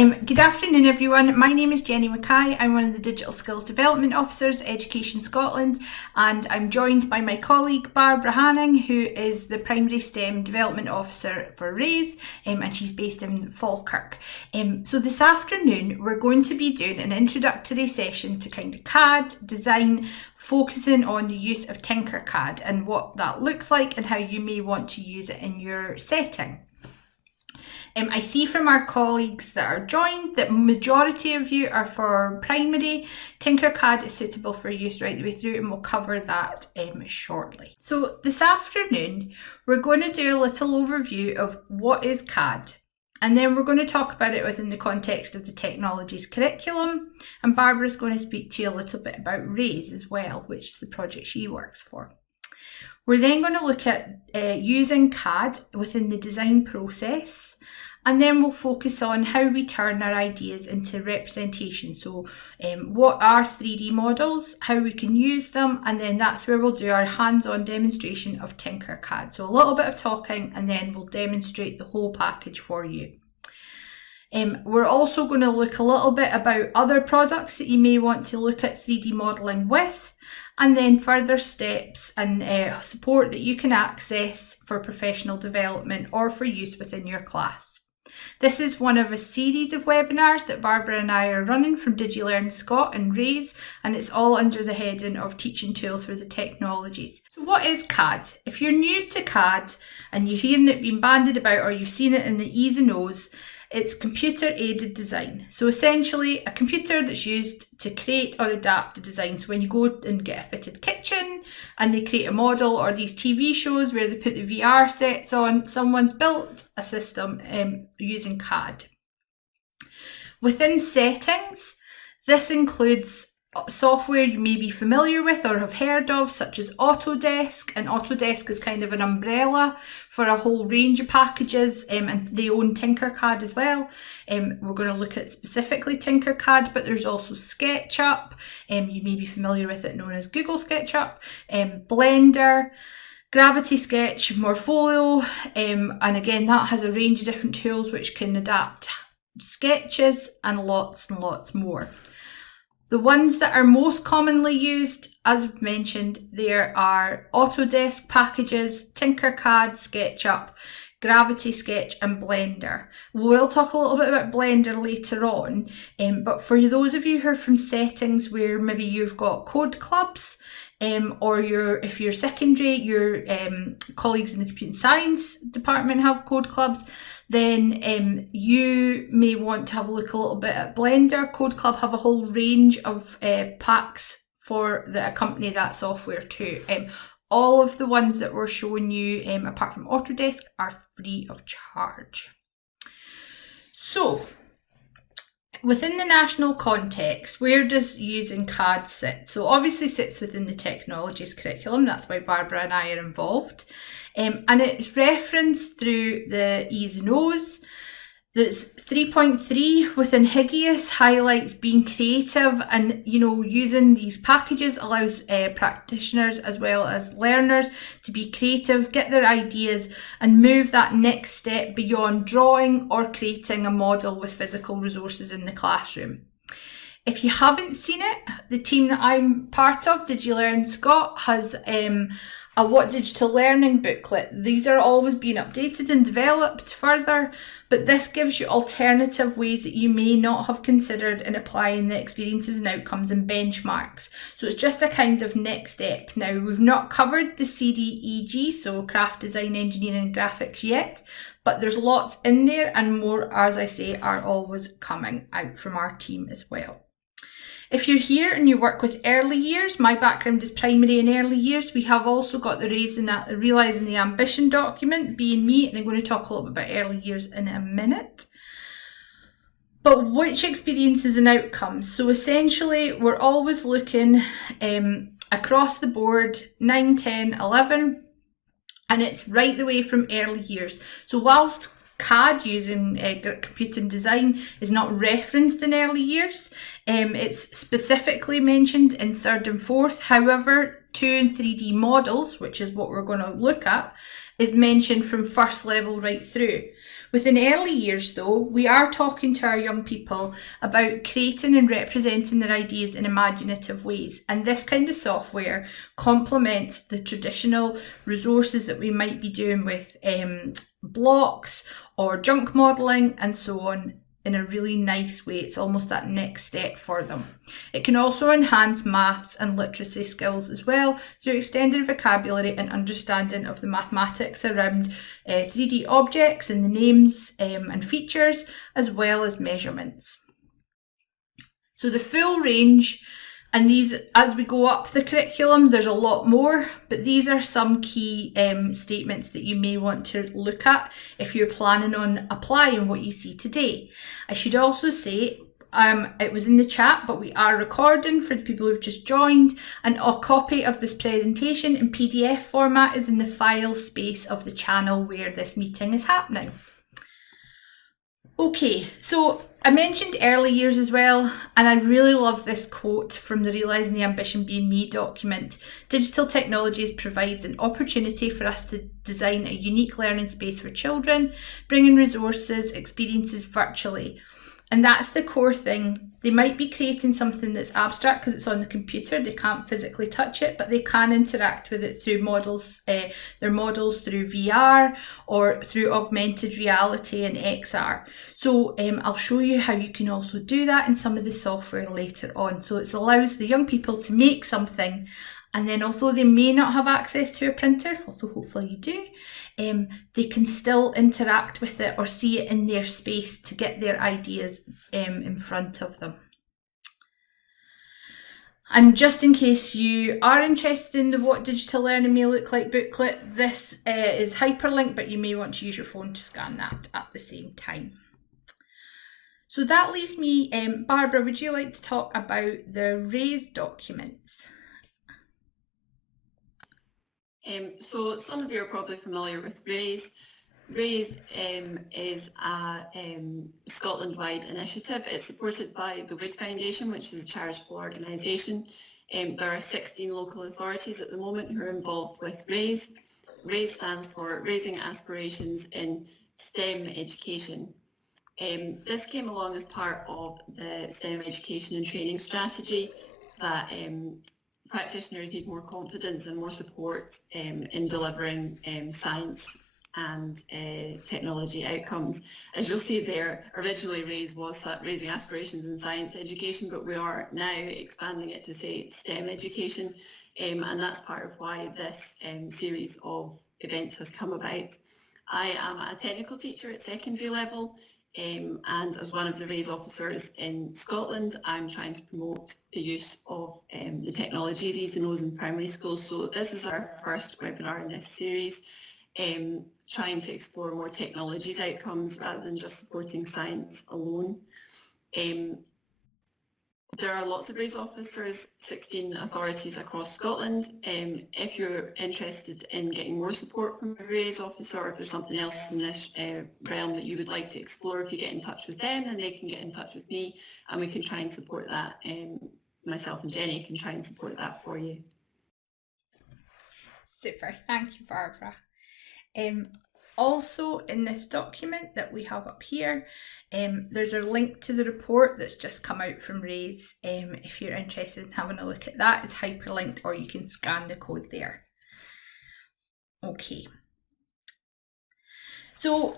Good afternoon everyone, my name is Jenny Mackay. I'm one of the Digital Skills Development Officers, Education Scotland, and I'm joined by my colleague Barbara Hanning, who is the Primary STEM Development Officer for RAISE, and she's based in Falkirk. So this afternoon we're going to be doing an introductory session to kind of CAD, design, focusing on the use of Tinkercad and what that looks like and how you may want to use it in your setting. I see from our colleagues that are joined that majority of you are for primary. Tinkercad is suitable for use right the way through, and we'll cover that shortly. So this afternoon we're going to do a little overview of what is CAD, and then we're going to talk about it within the context of the technologies curriculum, and Barbara's going to speak to you a little bit about RAISE as well, which is the project she works for. We're then going to look at using CAD within the design process, and then we'll focus on how we turn our ideas into representation. So what are 3D models, how we can use them, and then that's where we'll do our hands-on demonstration of Tinkercad. So a little bit of talking, and then we'll demonstrate the whole package for you. We're also going to look a little bit about other products that you may want to look at 3D modelling with, and then further steps and support that you can access for professional development or for use within your class. This is one of a series of webinars that Barbara and I are running from DigiLearnScot and RAISE, and it's all under the heading of Teaching Tools for the Technologies. So what is CAD? If you're new to CAD and you're hearing it being bandied about, or you've seen it in the E's and O's, it's computer-aided design. So essentially a computer that's used to create or adapt the design. So when you go and get a fitted kitchen and they create a model, or these TV shows where they put the VR sets on, someone's built a system using CAD. Within settings, this includes software you may be familiar with or have heard of, such as Autodesk, and Autodesk is kind of an umbrella for a whole range of packages, and they own Tinkercad as well. We're going to look at specifically Tinkercad, but there's also SketchUp, you may be familiar with it known as Google SketchUp, Blender, Gravity Sketch, Morpholio, and again that has a range of different tools which can adapt sketches and lots more. The ones that are most commonly used, as I've mentioned, there are Autodesk packages, Tinkercad, SketchUp, Gravity Sketch and Blender. We'll talk a little bit about Blender later on, but for those of you who are from settings where maybe you've got code clubs, or if you're secondary, your colleagues in the computer science department have code clubs, then you may want to have a look a little bit at Blender. Code Club have a whole range of packs that accompany that software too. All of the ones that we're showing you, apart from Autodesk, are free of charge. So, within the national context, where does using CAD sit? So obviously sits within the technologies curriculum, that's why Barbara and I are involved. And it's referenced through the E's and O's. That's 3.3 within Higius highlights being creative, and using these packages allows practitioners as well as learners to be creative, get their ideas and move that next step beyond drawing or creating a model with physical resources in the classroom. If you haven't seen it, the team that I'm part of, DigiLearnScot, has a What Digital Learning booklet. These are always being updated and developed further, but this gives you alternative ways that you may not have considered in applying the experiences and outcomes and benchmarks. So it's just a kind of next step. Now, we've not covered the CDEG, so craft, design, engineering and graphics yet, but there's lots in there, and more, as I say, are always coming out from our team as well. If you're here and you work with early years, my background is primary and early years. We have also got the Realising the Ambition document, being me, and I'm going to talk a little bit about early years in a minute. But which experiences and outcomes? So essentially, we're always looking across the board, 9, 10, 11, and it's right the way from early years. So whilst CAD using computer design is not referenced in early years, It's specifically mentioned in 3rd and 4th. However, 2 and 3D models, which is what we're going to look at, is mentioned from 1st level right through. Within early years though, we are talking to our young people about creating and representing their ideas in imaginative ways, and this kind of software complements the traditional resources that we might be doing with blocks or junk modelling and so on in a really nice way. It's almost that next step for them. It can also enhance maths and literacy skills as well through extended vocabulary and understanding of the mathematics around 3D objects and the names and features, as well as measurements. So the full range, and these, as we go up the curriculum, there's a lot more, but these are some key statements that you may want to look at if you're planning on applying what you see today. I should also say, it was in the chat, but we are recording for the people who've just joined, and a copy of this presentation in PDF format is in the file space of the channel where this meeting is happening. Okay, so I mentioned early years as well, and I really love this quote from the Realising the Ambition Being Me document. Digital technologies provides an opportunity for us to design a unique learning space for children, bringing resources, experiences virtually. And that's the core thing. They might be creating something that's abstract because it's on the computer, they can't physically touch it, but they can interact with it through models, their models through VR or through augmented reality and XR. So I'll show you how you can also do that in some of the software later on. So it allows the young people to make something, and then although they may not have access to a printer, although hopefully you do, they can still interact with it or see it in their space to get their ideas in front of them. And just in case you are interested in the What Digital Learning May Look Like booklet, this is hyperlinked, but you may want to use your phone to scan that at the same time. So that leaves me, Barbara, would you like to talk about the RAISE documents? So some of you are probably familiar with RAISE. RAISE is a Scotland-wide initiative. It's supported by the Wood Foundation, which is a charitable organisation. There are 16 local authorities at the moment who are involved with RAISE. RAISE stands for Raising Aspirations in STEM Education. This came along as part of the STEM education and training strategy that practitioners need more confidence and more support in delivering science and technology outcomes. As you'll see there, originally RAISE was Raising Aspirations in Science Education, but we are now expanding it to say STEM education, and that's part of why this series of events has come about. I am a technical teacher at secondary level, and as one of the RAISE officers in Scotland, I'm trying to promote the use of the technologies, E's and O's in primary schools. So this is our first webinar in this series, trying to explore more technologies outcomes rather than just supporting science alone. There are lots of RAISE officers, 16 authorities across Scotland. If you're interested in getting more support from a RAISE officer, or if there's something else in this realm that you would like to explore, if you get in touch with them, then they can get in touch with me and we can try and support that. Myself and Jenny can try and support that for you. Super, thank you, Barbara. Also in this document that we have up here, there's a link to the report that's just come out from RAISE. If you're interested in having a look at that, it's hyperlinked, or you can scan the code there. Okay. So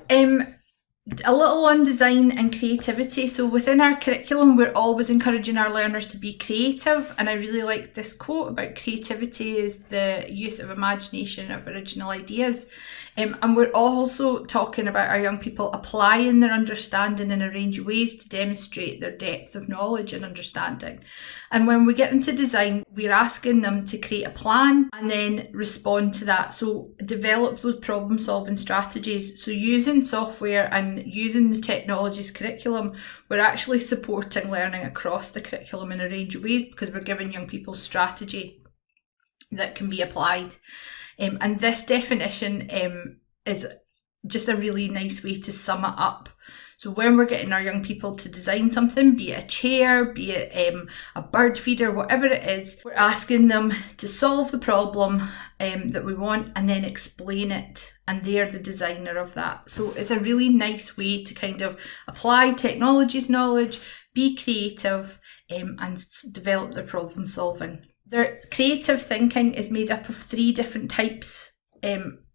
a little on design and creativity. So within our curriculum, we're always encouraging our learners to be creative, and I really like this quote about creativity is the use of imagination of original ideas. And we're also talking about our young people applying their understanding in a range of ways to demonstrate their depth of knowledge and understanding. And when we get them to design, we're asking them to create a plan and then respond to that. So develop those problem solving strategies. So using software and using the technologies curriculum, we're actually supporting learning across the curriculum in a range of ways because we're giving young people strategy that can be applied. And this definition is just a really nice way to sum it up. So when we're getting our young people to design something, be it a chair, be it a bird feeder, whatever it is, we're asking them to solve the problem that we want and then explain it, and they're the designer of that. So it's a really nice way to kind of apply technology's knowledge, be creative, and develop their problem solving. Their creative thinking is made up of 3 different types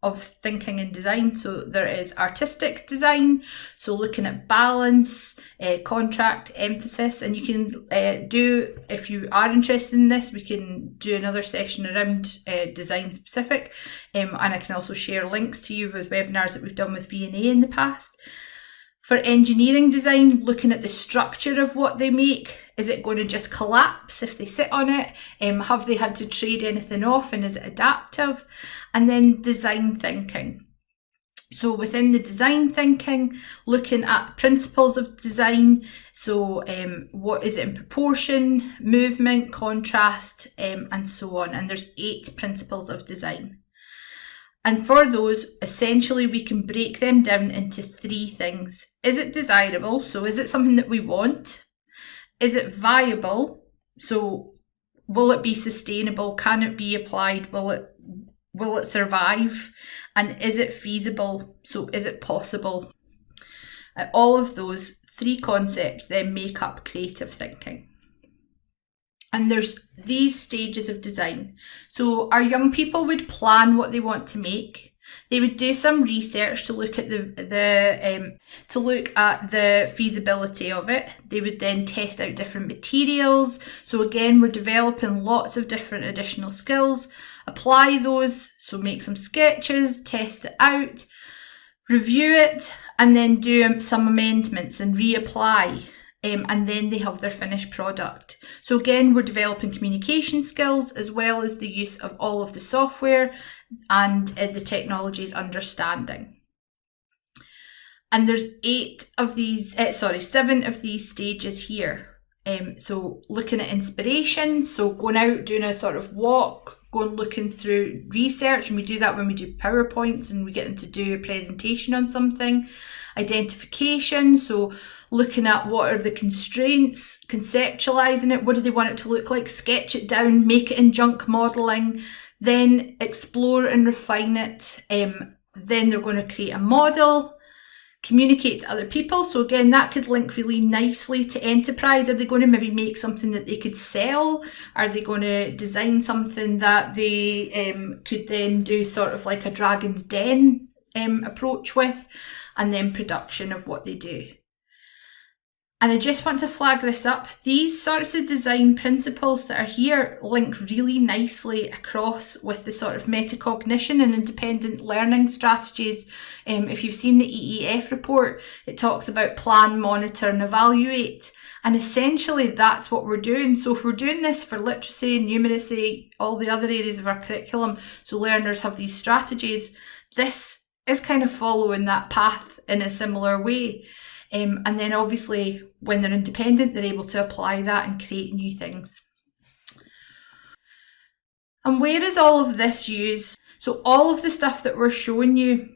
of thinking and design. So there is artistic design, so looking at balance, contract, emphasis, and you can do, if you are interested in this, we can do another session around design specific, and I can also share links to you with webinars that we've done with V&A in the past. For engineering design, looking at the structure of what they make. Is it going to just collapse if they sit on it? Have they had to trade anything off, and is it adaptive? And then design thinking. So within the design thinking, looking at principles of design. So what is it in proportion, movement, contrast, and so on. And there's 8 principles of design. And for those, essentially, we can break them down into 3 things. Is it desirable? So is it something that we want? Is it viable? So will it be sustainable? Can it be applied? Will it survive? And is it feasible? So is it possible? All of those 3 concepts then make up creative thinking. And there's these stages of design. So our young people would plan what they want to make. They would do some research to look at the feasibility of it. They would then test out different materials. So again, we're developing lots of different additional skills. Apply those, so make some sketches, test it out, review it, and then do some amendments and reapply. And then they have their finished product. So again, we're developing communication skills as well as the use of all of the software and the technology's understanding. And there's 7 of these stages here. So looking at inspiration, so going out, doing a sort of walk, going looking through research, and we do that when we do PowerPoints and we get them to do a presentation on something. Identification, so looking at what are the constraints, conceptualizing it, what do they want it to look like, sketch it down, make it in junk modeling, then explore and refine it. Then they're going to create a model, communicate to other people. So again, that could link really nicely to enterprise. Are they going to maybe make something that they could sell? Are they going to design something that they could then do sort of like a Dragon's Den approach with? And then production of what they do. And I just want to flag this up. These sorts of design principles that are here link really nicely across with the sort of metacognition and independent learning strategies. If you've seen the EEF report, it talks about plan, monitor, and evaluate. And essentially that's what we're doing. So if we're doing this for literacy, numeracy, all the other areas of our curriculum, so learners have these strategies, this is kind of following that path in a similar way. And then obviously when they're independent, they're able to apply that and create new things. And where is all of this used? So all of the stuff that we're showing you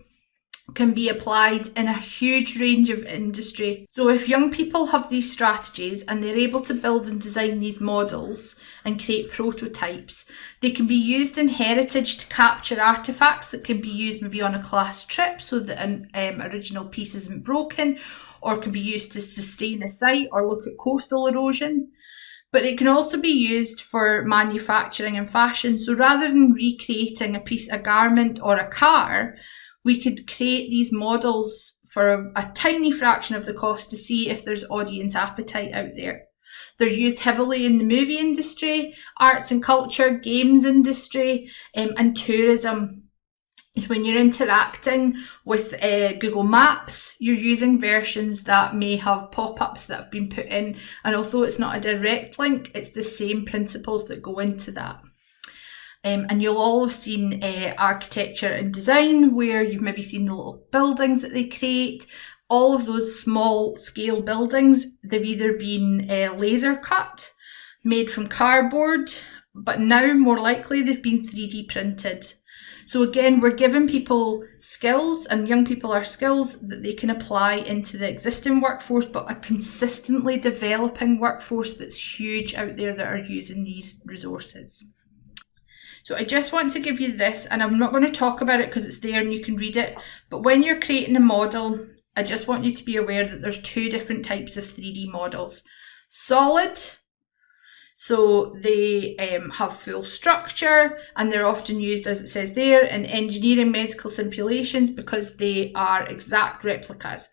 can be applied in a huge range of industry. So if young people have these strategies and they're able to build and design these models and create prototypes, they can be used in heritage to capture artifacts that can be used maybe on a class trip so that an original piece isn't broken, or can be used to sustain a site or look at coastal erosion. But it can also be used for manufacturing and fashion. So rather than recreating a garment or a car, we could create these models for a tiny fraction of the cost to see if there's audience appetite out there. They're used heavily in the movie industry, arts and culture, games industry, and tourism. When you're interacting with Google Maps, you're using versions that may have pop-ups that have been put in, and although it's not a direct link, it's the same principles that go into that. And you'll all have seen architecture and design, where you've maybe seen the little buildings that they create. All of those small scale buildings, they've either been laser cut, made from cardboard, but now more likely they've been 3D printed. So again, we're giving people skills, and young people are skills that they can apply into the existing workforce, but a consistently developing workforce that's huge out there that are using these resources. So I just want to give you this, and I'm not going to talk about it because it's there and you can read it, but when you're creating a model, I just want you to be aware that there's two different types of 3D models. Solid, so they have full structure, and they're often used, as it says there, in engineering medical simulations because they are exact replicas.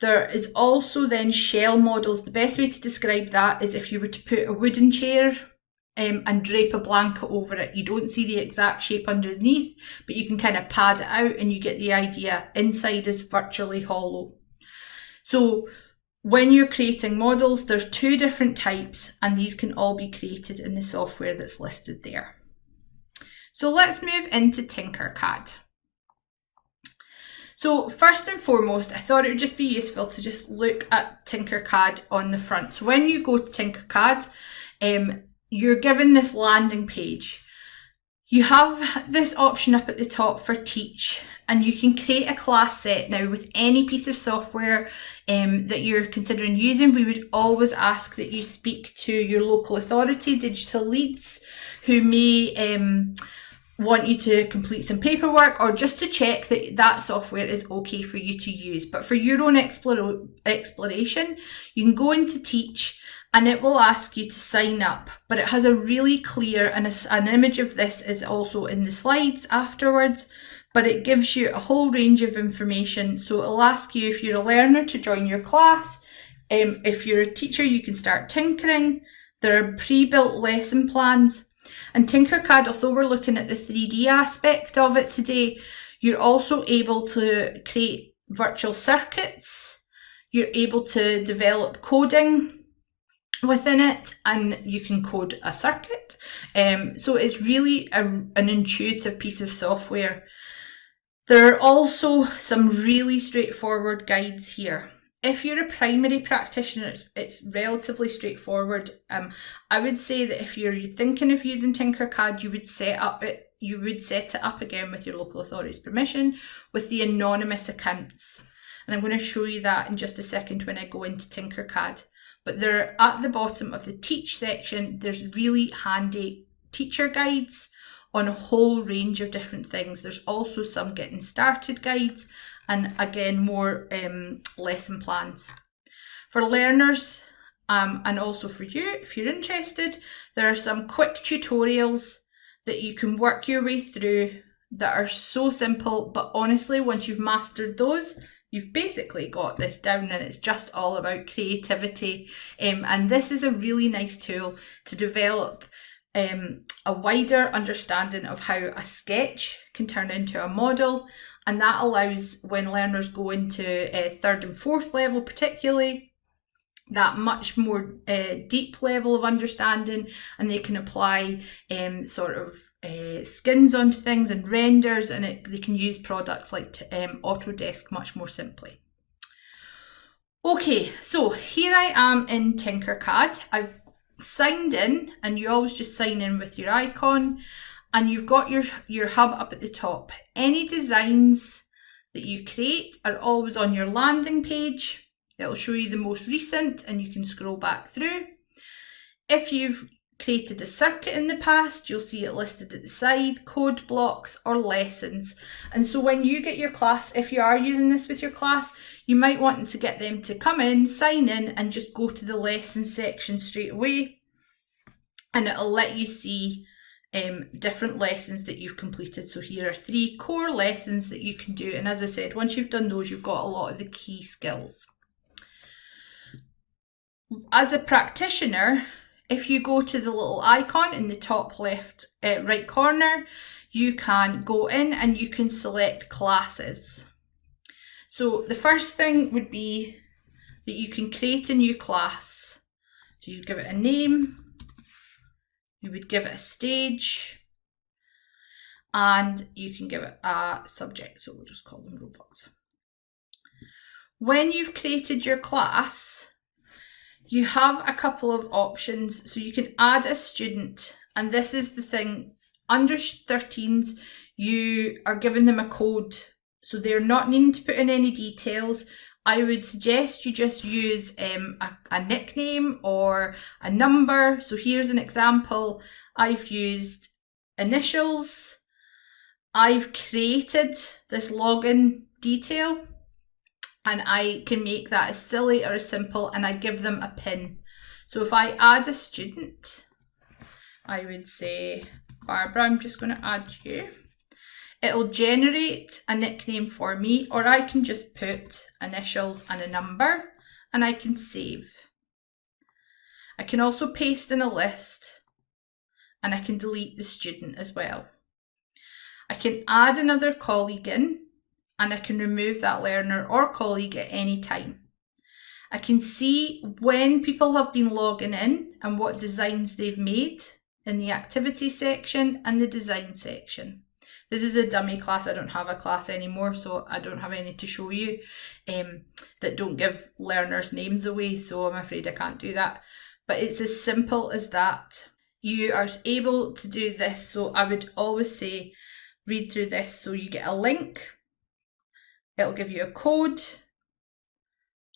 There is also then shell models. The best way to describe that is if you were to put a wooden chair and drape a blanket over it. You don't see the exact shape underneath, but you can kind of pad it out and you get the idea. Inside is virtually hollow. So when you're creating models, there's two different types, and these can all be created in the software that's listed there. So let's move into Tinkercad. So first and foremost, I thought it would just be useful to just look at Tinkercad on the front. So when you go to Tinkercad, you're given this landing page. You have this option up at the top for teach, and you can create a class set. Now with any piece of software that you're considering using, we would always ask that you speak to your local authority, digital leads, who may want you to complete some paperwork or just to check that that software is okay for you to use. But for your own exploration, you can go into teach, and it will ask you to sign up, but it has a really clear, and an image of this is also in the slides afterwards, but it gives you a whole range of information. So it'll ask you if you're a learner to join your class. If you're a teacher, you can start tinkering. There are pre-built lesson plans. And Tinkercad, although we're looking at the 3D aspect of it today, you're also able to create virtual circuits. You're able to develop coding within it, and you can code a circuit. So it's really an intuitive piece of software. There are also some really straightforward guides here. If you're a primary practitioner, it's relatively straightforward. I would say that if you're thinking of using Tinkercad, you would set it up again with your local authority's permission with the anonymous accounts. And I'm going to show you that in just a second when I go into Tinkercad. But they're at the bottom of the teach section. There's really handy teacher guides on a whole range of different things. There's also some getting started guides, and again, more lesson plans. For learners, and also for you, if you're interested, there are some quick tutorials that you can work your way through that are so simple, but honestly, once you've mastered those, you've basically got this down, and it's just all about creativity. And this is a really nice tool to develop a wider understanding of how a sketch can turn into a model. And that allows, when learners go into third and fourth level particularly, that much more deep level of understanding, and they can apply sort of skins onto things and renders, and they can use products like Autodesk much more simply. Okay, so here I am in Tinkercad. I've signed in, and you always just sign in with your icon, and you've got your hub up at the top. Any designs that you create are always on your landing page. It'll show you the most recent, and you can scroll back through. If you've created a circuit in the past, you'll see it listed at the side, code blocks or lessons. And so when you get your class, if you are using this with your class, you might want to get them to come in, sign in, and just go to the lesson section straight away. And it'll let you see different lessons that you've completed. So here are 3 core lessons that you can do. And as I said, once you've done those, you've got a lot of the key skills. As a practitioner, if you go to the little icon in the top left right corner, you can go in and you can select classes. So the first thing would be that you can create a new class. So you give it a name, you would give it a stage, and you can give it a subject. So we'll just call them robots. When you've created your class, you have a couple of options. So you can add a student, and this is the thing, under 13s, you are giving them a code. So they're not needing to put in any details. I would suggest you just use a nickname or a number. So here's an example. I've used initials. I've created this login detail, and I can make that as silly or as simple, and I give them a pin. So if I add a student, I would say, Barbara, I'm just going to add you. It'll generate a nickname for me, or I can just put initials and a number, and I can save. I can also paste in a list, and I can delete the student as well. I can add another colleague in, and I can remove that learner or colleague at any time. I can see when people have been logging in and what designs they've made in the activity section and the design section. This is a dummy class. I don't have a class anymore, so I don't have any to show you that don't give learners' names away, so I'm afraid I can't do that. But it's as simple as that. You are able to do this, so I would always say read through this. So you get a link, it'll give you a code.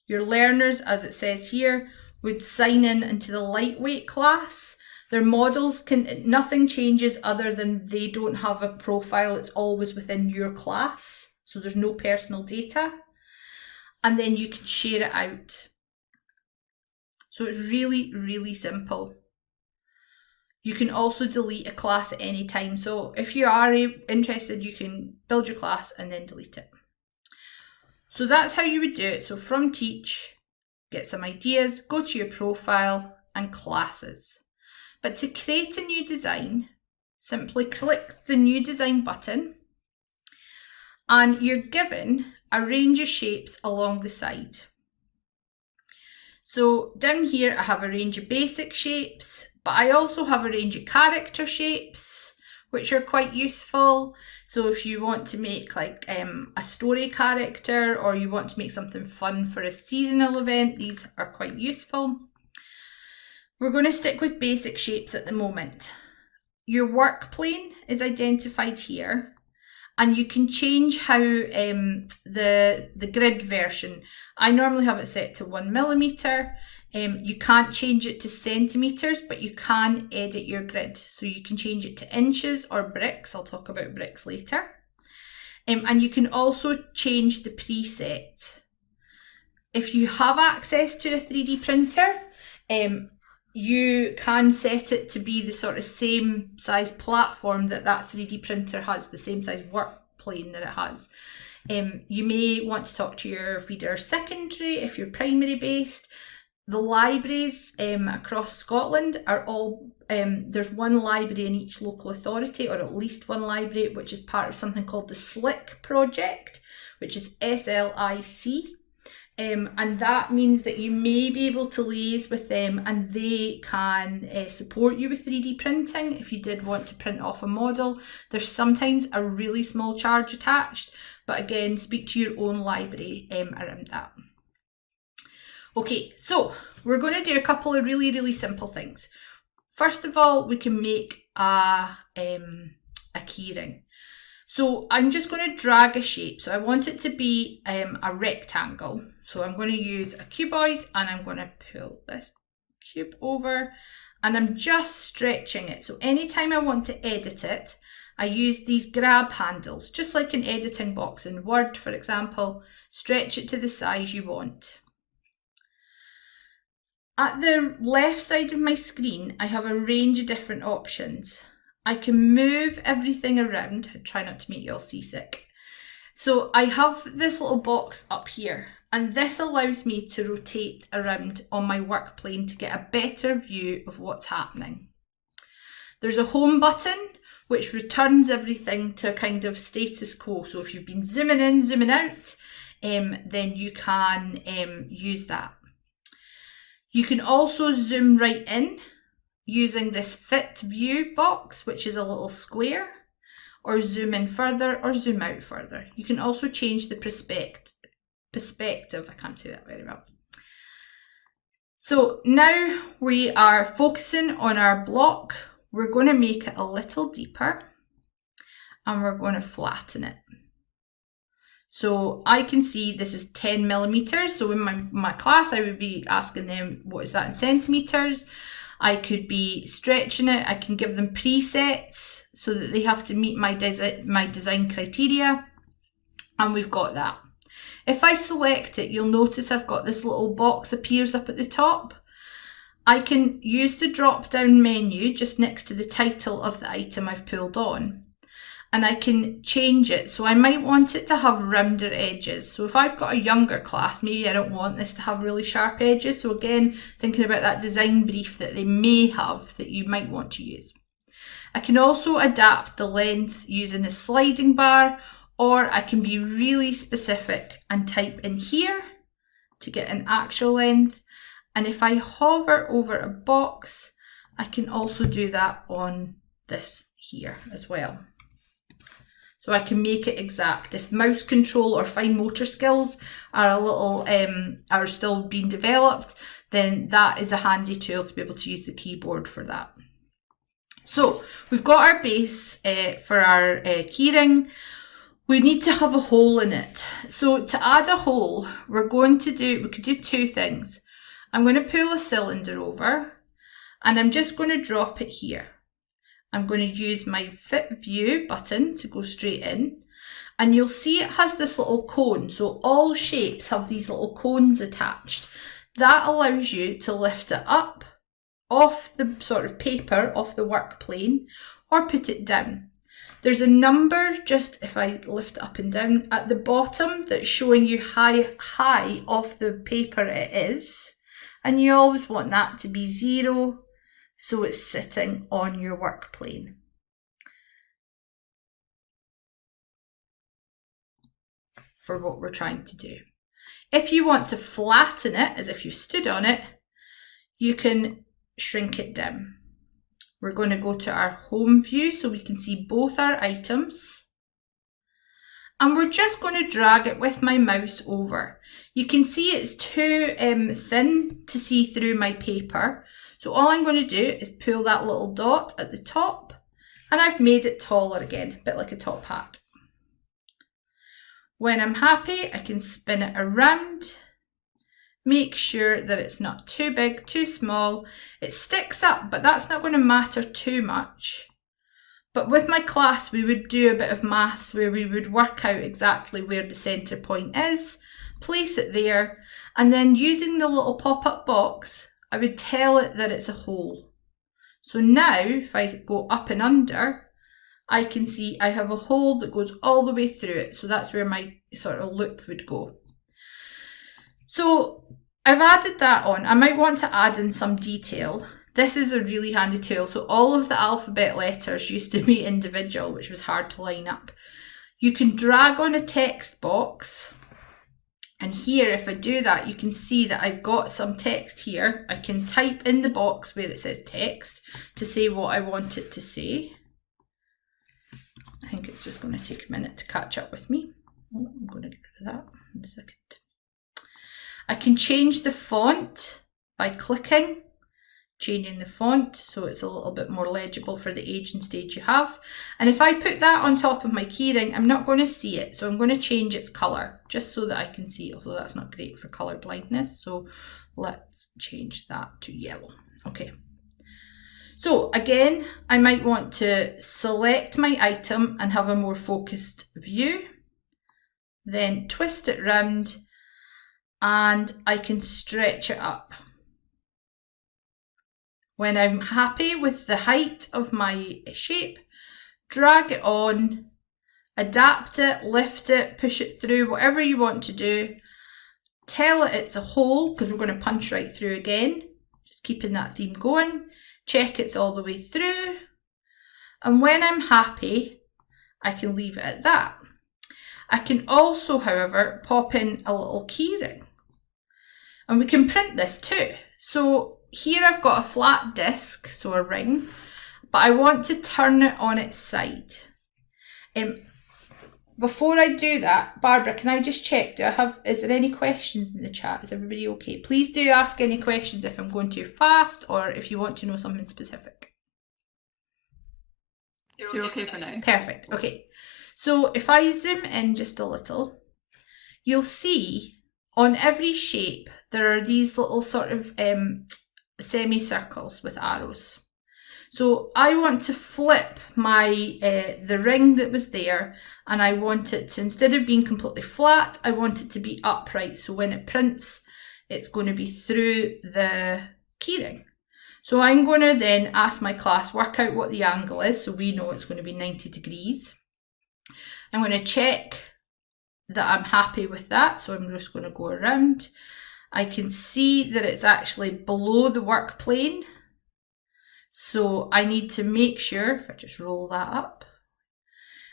Your learners, as it says here, would sign in into the lightweight class. Their models nothing changes other than they don't have a profile. It's always within your class, so there's no personal data. And then you can share it out. So it's really, really simple. You can also delete a class at any time. So if you are interested, you can build your class and then delete it. So that's how you would do it. So from Teach, get some ideas, go to your profile and classes. But to create a new design, simply click the New Design button, and you're given a range of shapes along the side. So down here I have a range of basic shapes, but I also have a range of character shapes, which are quite useful. So if you want to make like a story character, or you want to make something fun for a seasonal event, these are quite useful. We're going to stick with basic shapes at the moment. Your work plane is identified here, and you can change how the grid version. I normally have it set to 1mm. You can't change it to centimeters, but you can edit your grid. So you can change it to inches or bricks. I'll talk about bricks later. And you can also change the preset. If you have access to a 3D printer, you can set it to be the sort of same size platform that 3D printer has, the same size work plane that it has. You may want to talk to your feeder secondary if you're primary based. The libraries across Scotland are all, there's one library in each local authority, or at least one library, which is part of something called the SLIC project, which is SLIC. And that means that you may be able to liaise with them, and they can support you with 3D printing if you did want to print off a model. There's sometimes a really small charge attached, but again, speak to your own library around that. Okay, so we're going to do a couple of really, really simple things. First of all, we can make a keyring. So I'm just going to drag a shape. So I want it to be a rectangle. So I'm going to use a cuboid, and I'm going to pull this cube over, and I'm just stretching it. So anytime I want to edit it, I use these grab handles, just like an editing box in Word, for example. Stretch it to the size you want. At the left side of my screen, I have a range of different options. I can move everything around. I try not to make you all seasick. So I have this little box up here, and this allows me to rotate around on my work plane to get a better view of what's happening. There's a home button, which returns everything to a kind of status quo. So if you've been zooming in, zooming out, then you can use that. You can also zoom right in using this fit view box, which is a little square, or zoom in further or zoom out further. You can also change the perspective. I can't say that very well. So now we are focusing on our block. We're going to make it a little deeper, and we're going to flatten it. So I can see this is 10 millimeters. So in my class, I would be asking them, what is that in centimeters? I could be stretching it. I can give them presets so that they have to meet my design criteria. And we've got that. If I select it, you'll notice I've got this little box appears up at the top. I can use the drop down menu just next to the title of the item I've pulled on. And I can change it. So I might want it to have rounder edges. So if I've got a younger class, maybe I don't want this to have really sharp edges. So again, thinking about that design brief that they may have that you might want to use. I can also adapt the length using a sliding bar, or I can be really specific and type in here to get an actual length. And if I hover over a box, I can also do that on this here as well. So I can make it exact. If mouse control or fine motor skills are a little are still being developed, then that is a handy tool to be able to use the keyboard for that. So we've got our base for our keyring. We need to have a hole in it. So to add a hole, we could do two things. I'm going to pull a cylinder over and I'm just going to drop it here. I'm going to use my Fit View button to go straight in, and you'll see it has this little cone. So all shapes have these little cones attached. That allows you to lift it up off the sort of paper, off the work plane, or put it down. There's a number, just if I lift it up and down, at the bottom that's showing you how high off the paper it is. And you always want that to be 0. So it's sitting on your work plane. For what we're trying to do. If you want to flatten it as if you stood on it, you can shrink it down. We're going to go to our home view so we can see both our items. And we're just going to drag it with my mouse over. You can see it's too thin to see through my paper. So all I'm going to do is pull that little dot at the top, and I've made it taller again, a bit like a top hat. When I'm happy, I can spin it around, make sure that it's not too big, too small. It sticks up, but that's not going to matter too much. But with my class, we would do a bit of maths where we would work out exactly where the centre point is, place it there, and then using the little pop-up box, I would tell it that it's a hole. So now, if I go up and under, I can see I have a hole that goes all the way through it. So that's where my sort of loop would go. So I've added that on. I might want to add in some detail. This is a really handy tool. So all of the alphabet letters used to be individual, which was hard to line up. You can drag on a text box. And here, if I do that, you can see that I've got some text here. I can type in the box where it says text to say what I want it to say. I think it's just going to take a minute to catch up with me. Oh, I'm going to get rid of that in a second. I can change the font by clicking, changing the font so it's a little bit more legible for the age and stage you have. And if I put that on top of my keyring, I'm not going to see it. So I'm going to change its colour just so that I can see it, although that's not great for colour blindness. So let's change that to yellow. Okay. So again, I might want to select my item and have a more focused view, then twist it round, and I can stretch it up. When I'm happy with the height of my shape, drag it on, adapt it, lift it, push it through, whatever you want to do. Tell it it's a hole because we're going to punch right through again, just keeping that theme going. Check it's all the way through. And when I'm happy, I can leave it at that. I can also, however, pop in a little keyring. And we can print this too. So here I've got a flat disc, so a ring, but I want to turn it on its side. Before I do that, Barbara, can I just check, is there any questions in the chat? Is everybody okay? Please do ask any questions if I'm going too fast or if you want to know something specific. You're okay for now. Perfect. Okay. So if I zoom in just a little, you'll see on every shape there are these little sort of semicircles with arrows. So I want to flip my the ring that was there, and I want it to, instead of being completely flat, I want it to be upright. So when it prints, it's going to be through the keyring. So I'm going to then ask my class, work out what the angle is, so we know it's going to be 90 degrees. I'm going to check that I'm happy with that, so I'm just going to go around. I can see that it's actually below the work plane. So I need to make sure, if I just roll that up,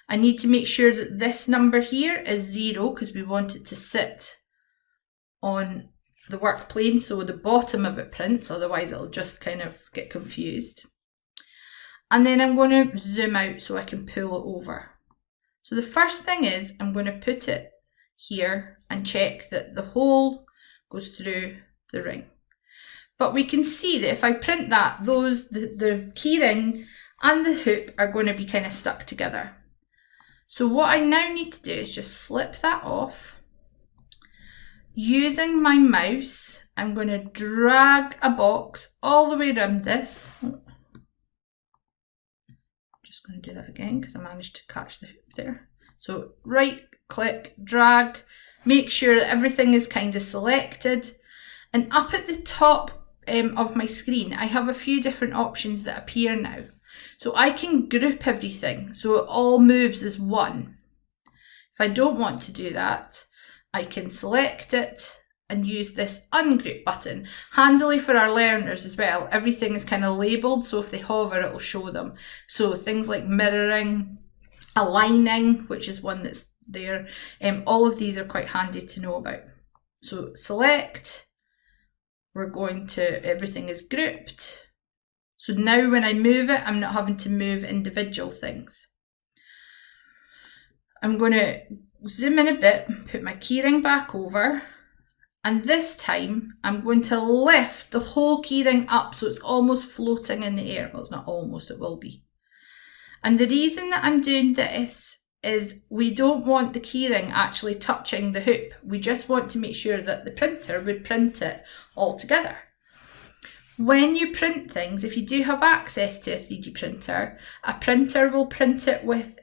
I need to make sure that this number here is 0 because we want it to sit on the work plane so the bottom of it prints, otherwise it'll just kind of get confused. And then I'm going to zoom out so I can pull it over. So the first thing is I'm going to put it here and check that the hole goes through the ring. But we can see that if I print that, the keyring and the hoop are going to be kind of stuck together. So what I now need to do is just slip that off. Using my mouse, I'm going to drag a box all the way around this. Just going to do that again because I managed to catch the hoop there. So right click, drag, make sure that everything is kind of selected. And up at the top of my screen, I have a few different options that appear now. So I can group everything so it all moves as one. If I don't want to do that, I can select it and use this ungroup button. Handily for our learners as well, everything is kind of labelled, so if they hover it will show them. So things like mirroring, aligning, which is one that's there, all of these are quite handy to know about. So select, we're going to, everything is grouped. So now when I move it, I'm not having to move individual things. I'm going to zoom in a bit, put my keyring back over, and this time I'm going to lift the whole keyring up so it's almost floating in the air. Well, it's not almost, it will be. And the reason that I'm doing this is we don't want the keyring actually touching the hoop. We just want to make sure that the printer would print it all together. When you print things, if you do have access to a 3D printer, a printer will print it with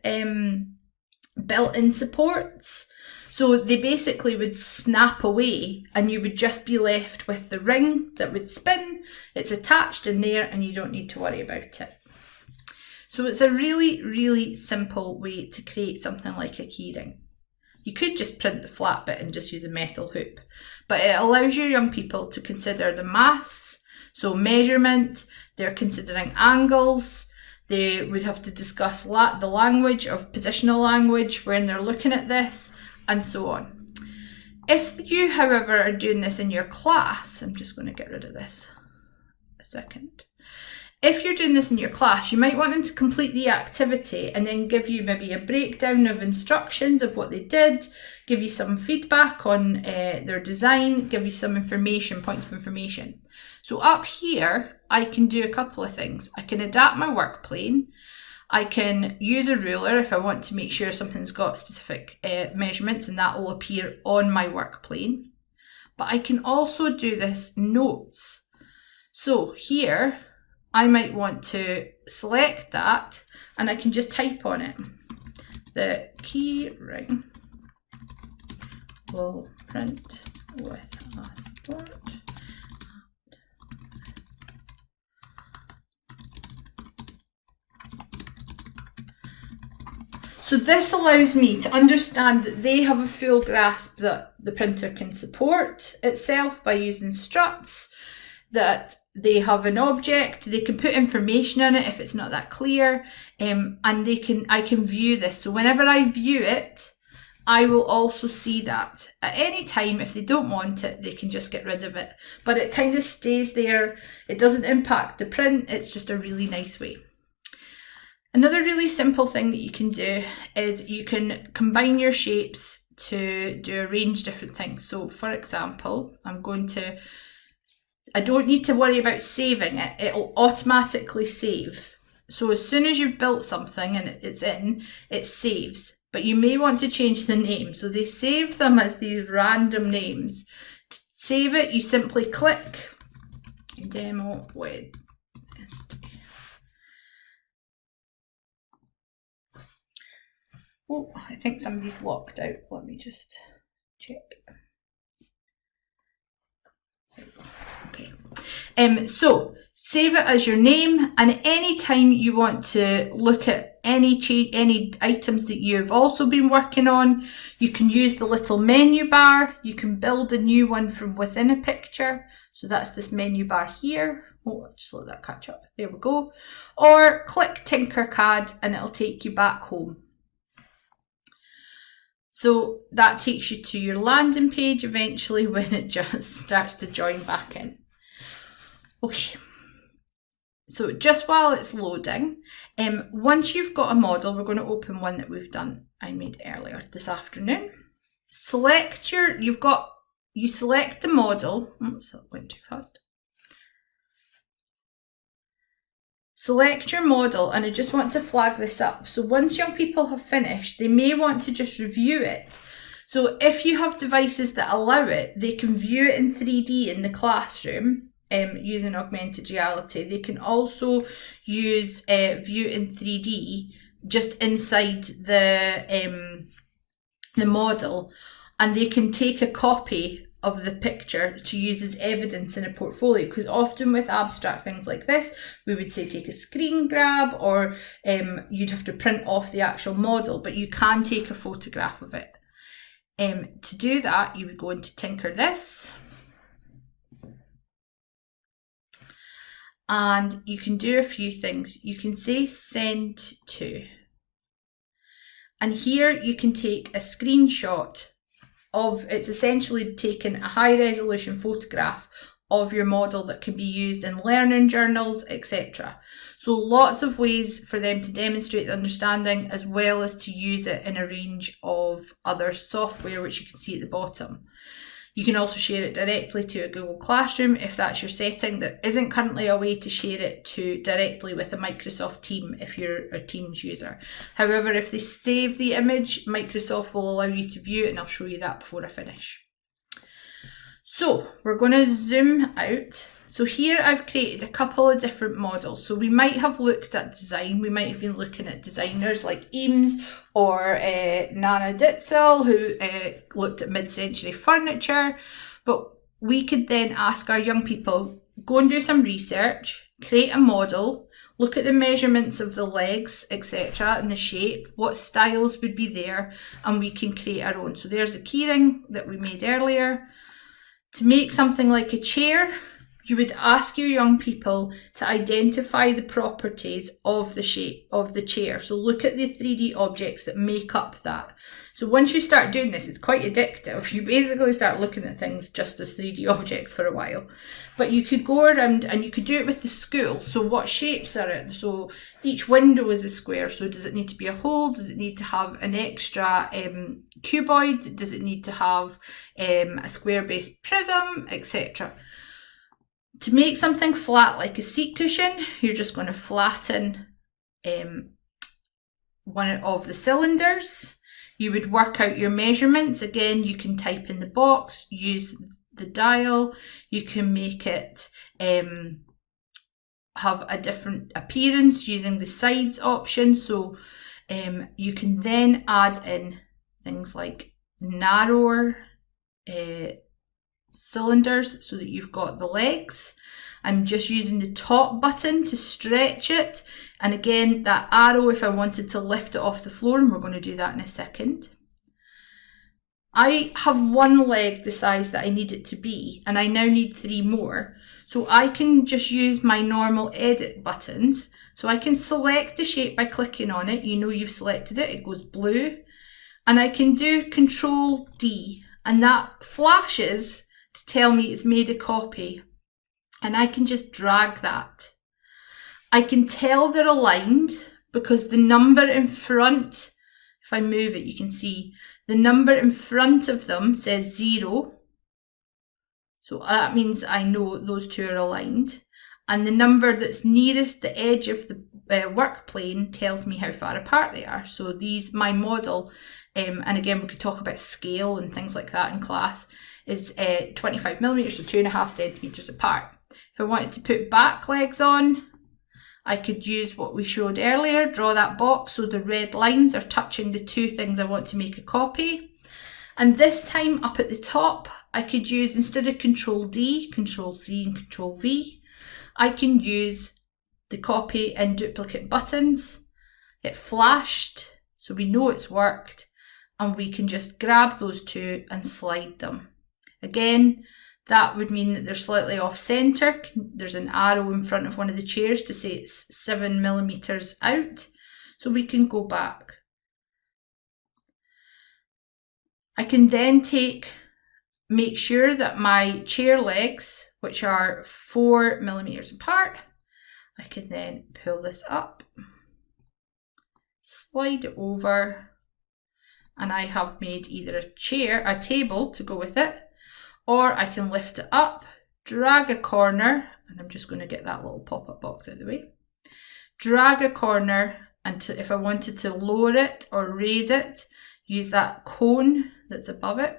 built-in supports. So they basically would snap away and you would just be left with the ring that would spin. It's attached in there and you don't need to worry about it. So it's a really, really simple way to create something like a keyring. You could just print the flat bit and just use a metal hoop, but it allows your young people to consider the maths, so measurement, they're considering angles, they would have to discuss the language of positional language when they're looking at this, and so on. If you, however, are doing this in your class, I'm just going to get rid of this a second. If you're doing this in your class, you might want them to complete the activity and then give you maybe a breakdown of instructions of what they did, give you some feedback on their design, give you some information, points of information. So up here, I can do a couple of things. I can adapt my work plane. I can use a ruler if I want to make sure something's got specific measurements, and that will appear on my work plane. But I can also do this notes. So here, I might want to select that and I can just type on it. The keyring will print with a support. So this allows me to understand that they have a full grasp that the printer can support itself by using struts, that they have an object, they can put information in it if it's not that clear, and I can view this. So whenever I view it, I will also see that. At any time, if they don't want it, they can just get rid of it. But it kind of stays there. It doesn't impact the print. It's just a really nice way. Another really simple thing that you can do is you can combine your shapes to arrange different things. So for example, I don't need to worry about saving it. It'll automatically save. So as soon as you've built something and it's in, it saves. But you may want to change the name. So they save them as these random names. To save it, you simply click demo with. Oh, I think somebody's locked out. Let me just check. Okay. So save it as your name, and any time you want to look at any items that you've also been working on, you can use the little menu bar. You can build a new one from within a picture. So that's this menu bar here. Oh, just let that catch up. There we go. Or click Tinkercad and it'll take you back home. So that takes you to your landing page eventually when it just starts to join back in. Okay, so just while it's loading, once you've got a model, we're going to open one that we've done, I made earlier this afternoon. Select you select the model. Oops, that went too fast. Select your model, and I just want to flag this up. So once young people have finished, they may want to just review it. So if you have devices that allow it, they can view it in 3D in the classroom using augmented reality. They can also use view in 3D just inside the model, and they can take a copy of the picture to use as evidence in a portfolio, because often with abstract things like this, we would say take a screen grab, or you'd have to print off the actual model, but you can take a photograph of it. To do that, you would go into Tinker This, and you can do a few things. You can say send to, and here you can take a screenshot of, it's essentially taking a high resolution photograph of your model that can be used in learning journals, etc. So lots of ways for them to demonstrate the understanding, as well as to use it in a range of other software, which you can see at the bottom. You can also share it directly to a Google Classroom if that's your setting. There isn't currently a way to share it directly with a Microsoft team if you're a Teams user. However, if they save the image, Microsoft will allow you to view it, and I'll show you that before I finish. So we're going to zoom out. So here I've created a couple of different models. So we might have looked at design. We might have been looking at designers like Eames or Nana Ditzel, who looked at mid-century furniture. But we could then ask our young people, go and do some research, create a model, look at the measurements of the legs, etc., and the shape, what styles would be there, and we can create our own. So there's a keyring that we made earlier. To make something like a chair, you would ask your young people to identify the properties of the shape of the chair. So look at the 3D objects that make up that. So once you start doing this, it's quite addictive. You basically start looking at things just as 3D objects for a while. But you could go around and you could do it with the school. So what shapes are it? So each window is a square. So does it need to be a hole? Does it need to have an extra cuboid? Does it need to have a square-based prism, etc.? To make something flat like a seat cushion, you're just going to flatten one of the cylinders. You would work out your measurements. Again, you can type in the box, use the dial. You can make it have a different appearance using the sides option. So you can then add in things like narrower cylinders so that you've got the legs. I'm just using the top button to stretch it, and again that arrow if I wanted to lift it off the floor, and we're going to do that in a second. I have one leg the size that I need it to be, and I now need 3 more, so I can just use my normal edit buttons. So I can select the shape by clicking on it. You know you've selected it, it goes blue, and I can do Control D, and that flashes to tell me it's made a copy, and I can just drag that. I can tell they're aligned because the number in front, if I move it, you can see the number in front of them says 0. So that means I know those two are aligned. And the number that's nearest the edge of work plane tells me how far apart they are. So my model, and again we could talk about scale and things like that in class, is 25 millimeters, so 2.5 centimeters apart. If I wanted to put back legs on, I could use what we showed earlier, draw that box so the red lines are touching the two things I want to make a copy. And this time up at the top, I could use, instead of Control D, Control C and Control V, I can use the copy and duplicate buttons. It flashed, so we know it's worked, and we can just grab those two and slide them. Again, that would mean that they're slightly off center. There's an arrow in front of one of the chairs to say it's 7 millimeters out. So we can go back. I can then make sure that my chair legs, which are 4 millimeters apart, I can then pull this up, slide it over, and I have made either a table to go with it, or I can lift it up, drag a corner, and I'm just going to get that little pop-up box out of the way, drag a corner, and if I wanted to lower it or raise it, use that cone that's above it,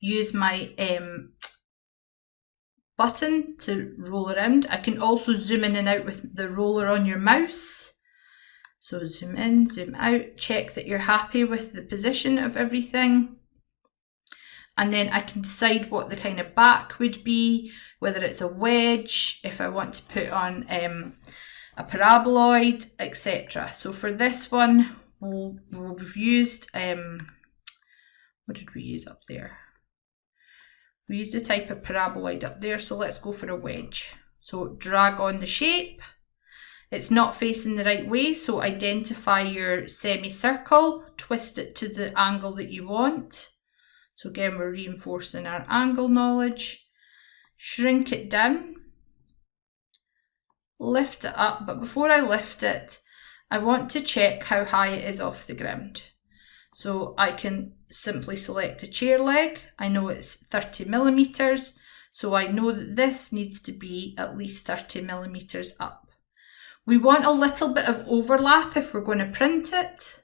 use my button to roll around. I can also zoom in and out with the roller on your mouse. So zoom in, zoom out, check that you're happy with the position of everything. And then I can decide what the kind of back would be, whether it's a wedge, if I want to put on a paraboloid, etc. So for this one, we've used, what did we use up there? We used a type of paraboloid up there, so let's go for a wedge. So drag on the shape. It's not facing the right way, so identify your semicircle, twist it to the angle that you want. So again, we're reinforcing our angle knowledge. Shrink it down, lift it up, but before I lift it, I want to check how high it is off the ground. So I can simply select a chair leg. I know it's 30 millimeters, so I know that this needs to be at least 30 millimeters up. We want a little bit of overlap if we're going to print it.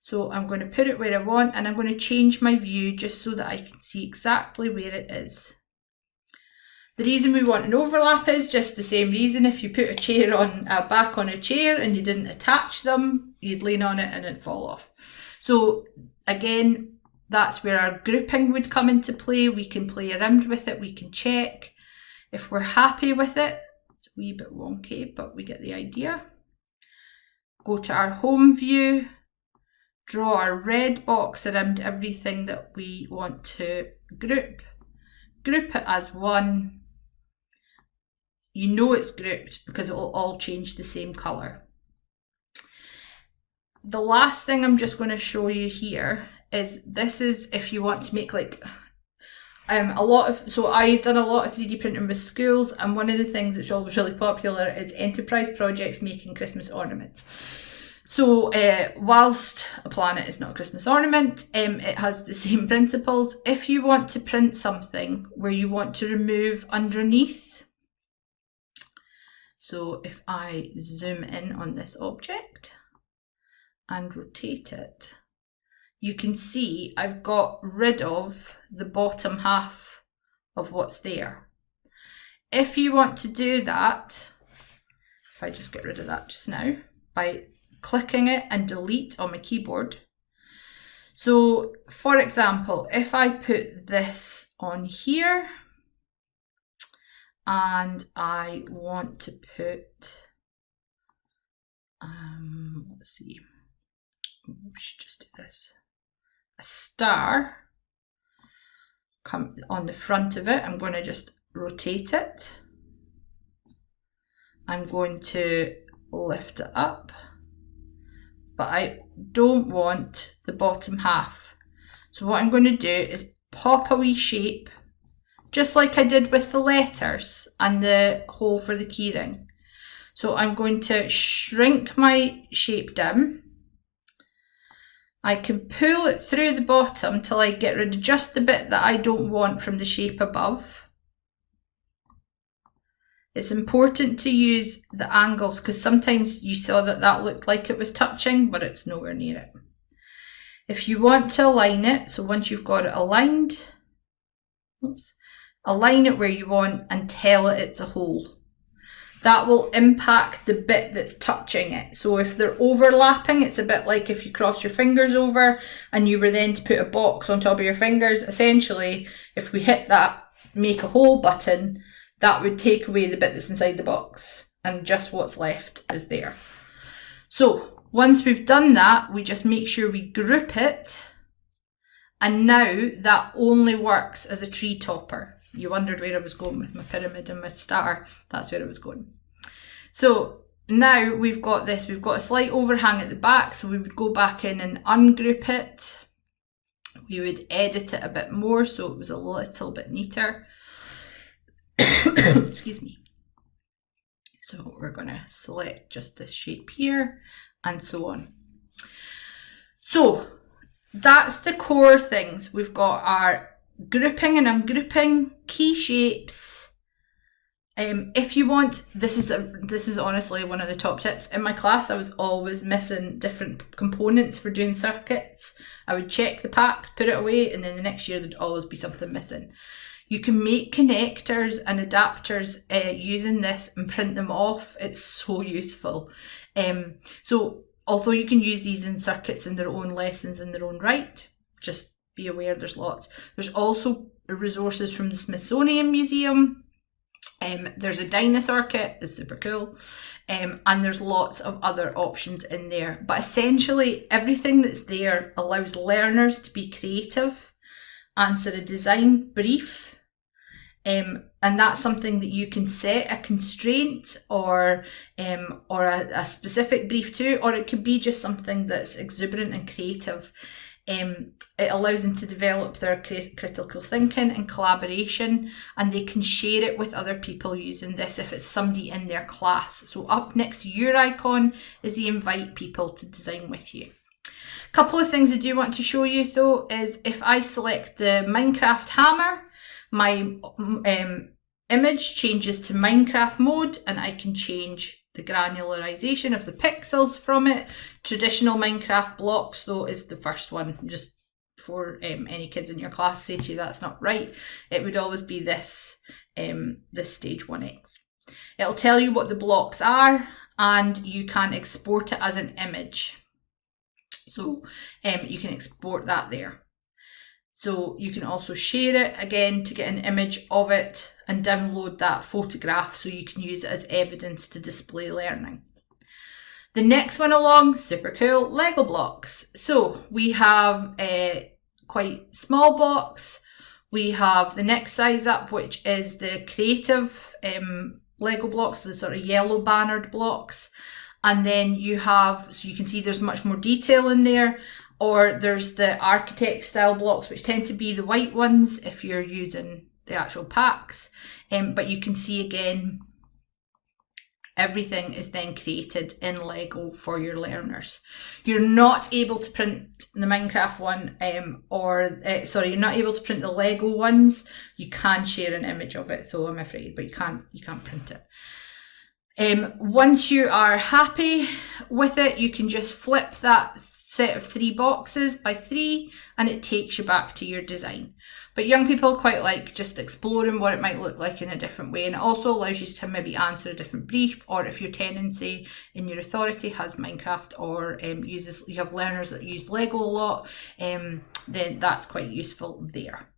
So I'm going to put it where I want, and I'm going to change my view just so that I can see exactly where it is. The reason we want an overlap is just the same reason if you put a chair on back on a chair and you didn't attach them, you'd lean on it and it'd fall off. So again, that's where our grouping would come into play. We can play around with it, we can check. If we're happy with it, it's a wee bit wonky, but we get the idea. Go to our home view, draw our red box around everything that we want to group it as one. You know it's grouped because it will all change the same colour. The last thing I'm just going to show you here is, this is if you want to make like so I've done a lot of 3D printing with schools, and one of the things that's always really popular is enterprise projects making Christmas ornaments. So whilst a planet is not a Christmas ornament, it has the same principles. If you want to print something where you want to remove underneath, so if I zoom in on this object and rotate it, you can see I've got rid of the bottom half of what's there. If you want to do that, if I just get rid of that just now, by clicking it and delete on my keyboard. So for example, if I put this on here and I want to put, let's see, we should just do this, a star come on the front of it. I'm going to just rotate it. I'm going to lift it up, but I don't want the bottom half. So what I'm going to do is pop a wee shape, just like I did with the letters and the hole for the keyring. So I'm going to shrink my shape down. I can pull it through the bottom till I get rid of just the bit that I don't want from the shape above. It's important to use the angles because sometimes you saw that looked like it was touching, but it's nowhere near it. If you want to align it, so once you've got it aligned, align it where you want and tell it it's a hole. That will impact the bit that's touching it. So if they're overlapping, it's a bit like if you cross your fingers over and you were then to put a box on top of your fingers. Essentially, if we hit that make a hole button, that would take away the bit that's inside the box and just what's left is there. So once we've done that, we just make sure we group it, and now that only works as a tree topper. You wondered where I was going with my pyramid and my star. That's where I was going. So now we've got this, we've got a slight overhang at the back, so we would go back in and ungroup it. We would edit it a bit more so it was a little bit neater. Excuse me. So we're going to select just this shape here and so on. So that's the core things. We've got our grouping and ungrouping, key shapes. If you want, this is honestly one of the top tips. In my class, I was always missing different components for doing circuits. I would check the packs, put it away, and then the next year there'd always be something missing. You can make connectors and adapters using this and print them off. It's so useful. So although you can use these in circuits in their own lessons in their own right, just be aware there's lots. There's also resources from the Smithsonian Museum. There's a dinosaur kit, it's super cool. And there's lots of other options in there. But essentially everything that's there allows learners to be creative, answer a design brief, and that's something that you can set a constraint or a specific brief to, or it could be just something that's exuberant and creative. It allows them to develop their critical thinking and collaboration, and they can share it with other people using this if it's somebody in their class. So up next to your icon is the invite people to design with you. A couple of things I do want to show you though is if I select the Minecraft hammer, my image changes to Minecraft mode, and I can change the granularization of the pixels from it. Traditional Minecraft blocks though is the first one, just before any kids in your class say to you that's not right. It would always be this, this stage 1x. It'll tell you what the blocks are, and you can export it as an image. So you can export that there. So you can also share it again to get an image of it and download that photograph so you can use it as evidence to display learning. The next one along, super cool, Lego blocks. So we have a quite small blocks. We have the next size up, which is the creative Lego blocks, the sort of yellow bannered blocks. And then you have, so you can see there's much more detail in there, or there's the architect style blocks, which tend to be the white ones if you're using the actual packs. But you can see again, everything is then created in Lego for your learners. You're not able to print the Minecraft one, you're not able to print the Lego ones. You can share an image of it though, I'm afraid, but you can't print it. Once you are happy with it, you can just flip that set of 3 boxes by 3 and it takes you back to your design. But young people quite like just exploring what it might look like in a different way, and it also allows you to maybe answer a different brief, or if your tenancy in your authority has Minecraft or you have learners that use Lego a lot, then that's quite useful there.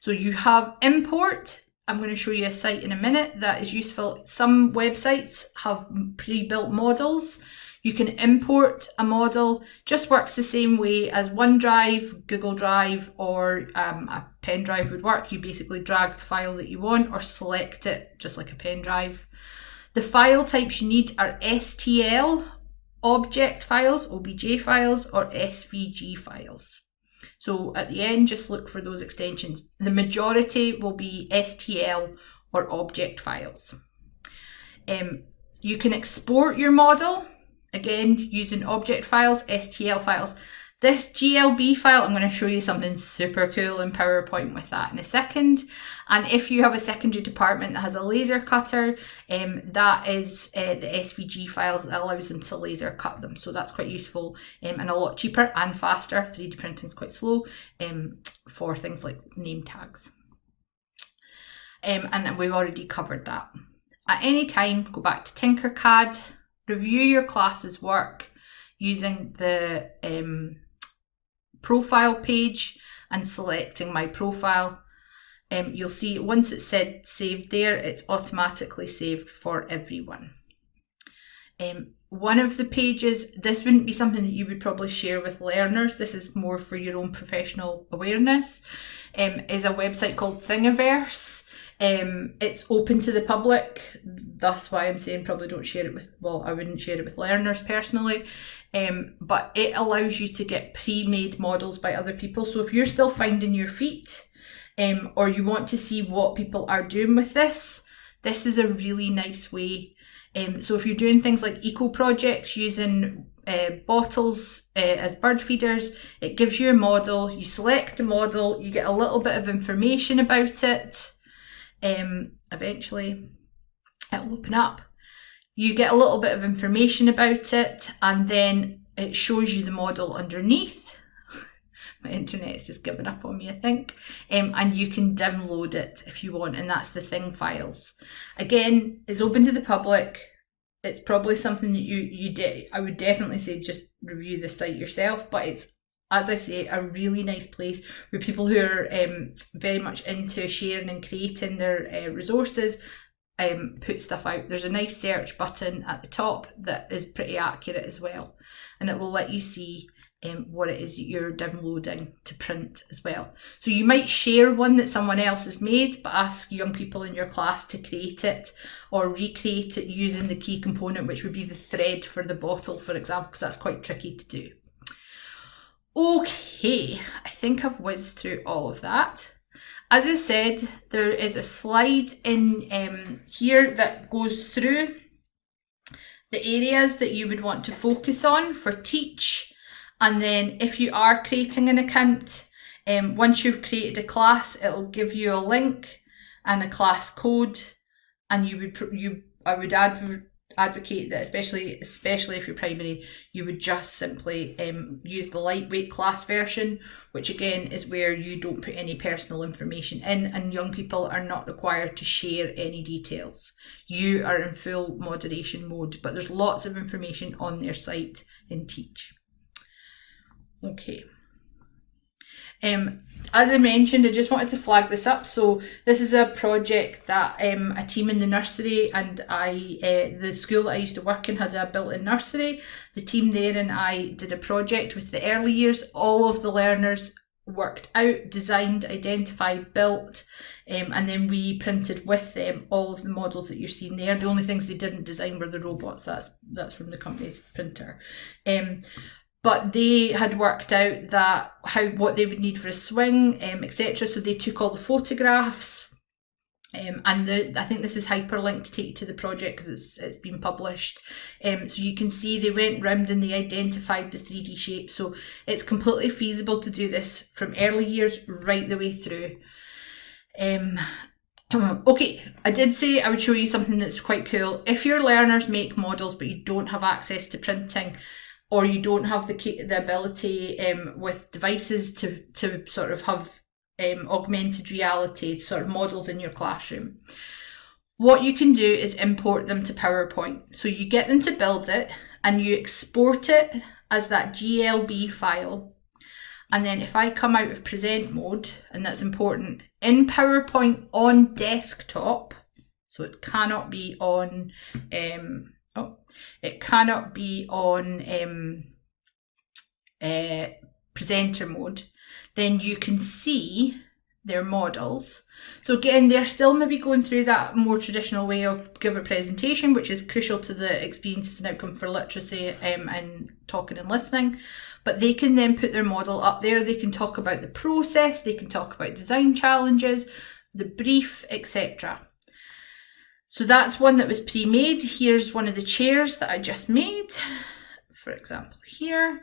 So you have import. I'm going to show you a site in a minute that is useful. Some websites have pre-built models. You can import a model, just works the same way as OneDrive, Google Drive, or a pen drive would work. You basically drag the file that you want or select it just like a pen drive. The file types you need are STL, object files, OBJ files, or SVG files. So at the end, just look for those extensions. The majority will be STL or object files. You can export your model, again, using object files, STL files. This GLB file, I'm going to show you something super cool in PowerPoint with that in a second. And if you have a secondary department that has a laser cutter, that is the SVG files that allows them to laser cut them. So that's quite useful and a lot cheaper and faster. 3D printing is quite slow for things like name tags. And we've already covered that. At any time, go back to Tinkercad, review your class's work using the profile page and selecting my profile. You'll see once it's said saved there, it's automatically saved for everyone. One of the pages, this wouldn't be something that you would probably share with learners, this is more for your own professional awareness, is a website called Thingiverse. It's open to the public, that's why I'm saying probably don't share it with, well, I wouldn't share it with learners personally, but it allows you to get pre-made models by other people. So if you're still finding your feet, or you want to see what people are doing with this is a really nice way. So if you're doing things like eco projects using bottles as bird feeders, it gives you a model, you select the model, you get a little bit of information about it. Eventually it'll open up. You get a little bit of information about it, and then it shows you the model underneath. My internet's just given up on me, I think. And you can download it if you want, and that's the thing files. Again, it's open to the public. It's probably something that I would definitely say just review the site yourself, but it's, as I say, a really nice place where people who are very much into sharing and creating their resources put stuff out. There's a nice search button at the top that is pretty accurate as well, and it will let you see what it is you're downloading to print as well. So you might share one that someone else has made, but ask young people in your class to create it or recreate it using the key component, which would be the thread for the bottle, for example, because that's quite tricky to do. Okay, I think I've whizzed through all of that. As I said, there is a slide in here that goes through the areas that you would want to focus on for Teach. And then if you are creating an account, once you've created a class, it'll give you a link and a class code, and I would advocate that, especially if you're primary, you would just simply use the lightweight class version, which again is where you don't put any personal information in, and young people are not required to share any details. You are in full moderation mode, but there's lots of information on their site in Teach. Okay. As I mentioned, I just wanted to flag this up. So this is a project that a team in the nursery and the school that I used to work in had a built-in nursery. The team there and I did a project with the early years. All of the learners worked out, designed, identified, built, and then we printed with them all of the models that you're seeing there. The only things they didn't design were the robots. That's from the company's printer. But they had worked out that what they would need for a swing, etc. So they took all the photographs, and I think this is hyperlinked to take you to the project because it's been published. So you can see they went round and they identified the 3D shape. So it's completely feasible to do this from early years right the way through. Okay, I did say I would show you something that's quite cool. If your learners make models but you don't have access to printing, or you don't have the ability with devices to sort of have augmented reality sort of models in your classroom, what you can do is import them to PowerPoint. So you get them to build it and you export it as that GLB file. And then if I come out of present mode, and that's important, in PowerPoint on desktop, so it cannot be on presenter mode, then you can see their models. So again, they're still maybe going through that more traditional way of give a presentation, which is crucial to the experiences and outcome for literacy and talking and listening. But they can then put their model up there. They can talk about the process, they can talk about design challenges, the brief, etc. So that's one that was pre-made. Here's one of the chairs that I just made, for example, here.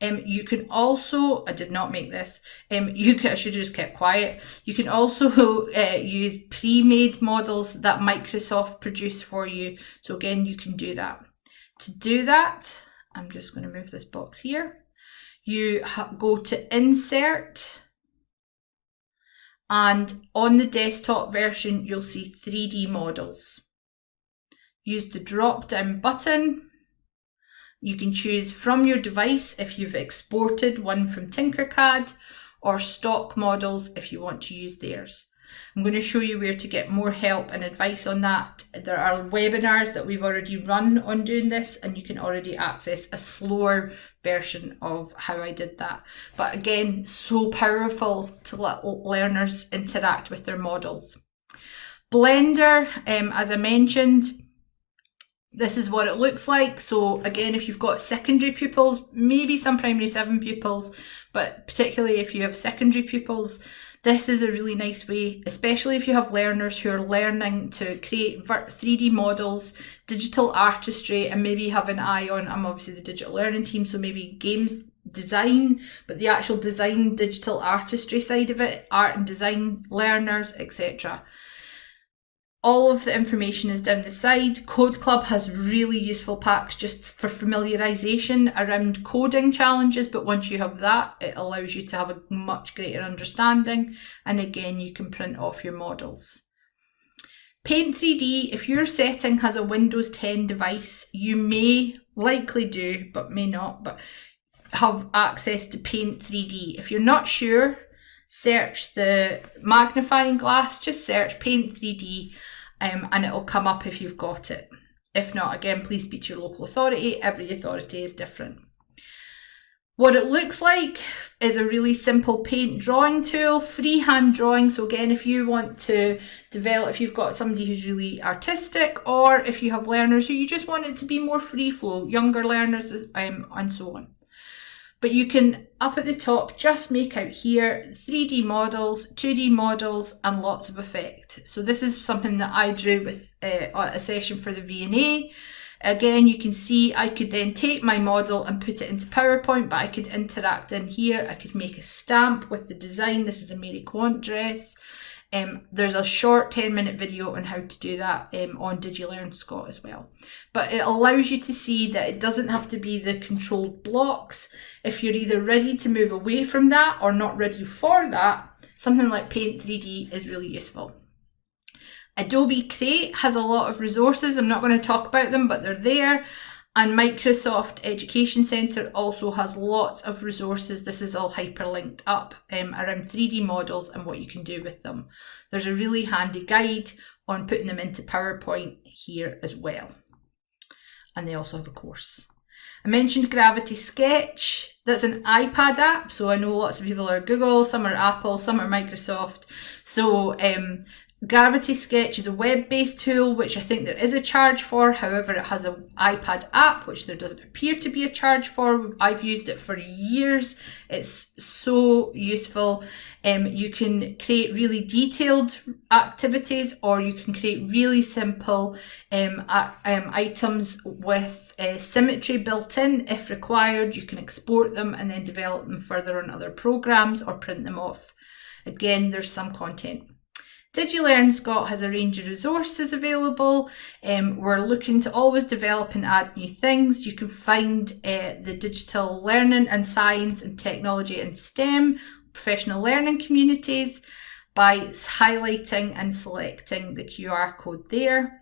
You can also, I did not make this, I should have just kept quiet. You can also use pre-made models that Microsoft produce for you. So again, you can do that. To do that, I'm just going to move this box here. You go to Insert, and on the desktop version, you'll see 3D models. Use the drop-down button. You can choose from your device if you've exported one from Tinkercad, or stock models if you want to use theirs. I'm going to show you where to get more help and advice on that. There are webinars that we've already run on doing this, and you can already access a slower version of how I did that. But again, so powerful to let learners interact with their models. Blender, as I mentioned, this is what it looks like. So again, if you've got secondary pupils, maybe some primary 7 pupils, but particularly if you have secondary pupils, this is a really nice way, especially if you have learners who are learning to create 3D models, digital artistry, and maybe have an eye on, I'm obviously the digital learning team, so maybe games design, but the actual design, digital artistry side of it, art and design learners, etc. All of the information is down the side. Code Club has really useful packs just for familiarization around coding challenges, but once you have that, it allows you to have a much greater understanding. And again, you can print off your models. Paint 3D, if your setting has a Windows 10 device, you may likely do, but may not, but have access to Paint 3D. If you're not sure, search the magnifying glass, just search Paint 3D, and it'll come up if you've got it. If not, again, please speak to your local authority. Every authority is different. What it looks like is a really simple paint drawing tool, freehand drawing. So again, if you want to develop, if you've got somebody who's really artistic, or if you have learners who you just want it to be more free flow, younger learners, and so on. But you can, up at the top, just make out here 3D models, 2D models, and lots of effect. So this is something that I drew with a session for the V&A. Again, you can see I could then take my model and put it into PowerPoint, but I could interact in here. I could make a stamp with the design. This is a Mary Quant dress. There's a short 10-minute video on how to do that on DigiLearnScot as well. But it allows you to see that it doesn't have to be the controlled blocks. If you're either ready to move away from that or not ready for that, something like Paint 3D is really useful. Adobe Create has a lot of resources. I'm not going to talk about them, but they're there. And Microsoft Education Centre also has lots of resources. This is all hyperlinked up around 3D models and what you can do with them. There's a really handy guide on putting them into PowerPoint here as well. And they also have a course. I mentioned Gravity Sketch. That's an iPad app. So I know lots of people are Google, some are Apple, some are Microsoft. So Gravity Sketch is a web-based tool, which I think there is a charge for. However, it has an iPad app, which there doesn't appear to be a charge for. I've used it for years. It's so useful. You can create really detailed activities, or you can create really simple items with symmetry built in. If required, you can export them and then develop them further on other programs or print them off. Again, there's some content. DigiLearnScot has a range of resources available. We're looking to always develop and add new things. You can find the digital learning and science and technology and STEM professional learning communities by highlighting and selecting the QR code there.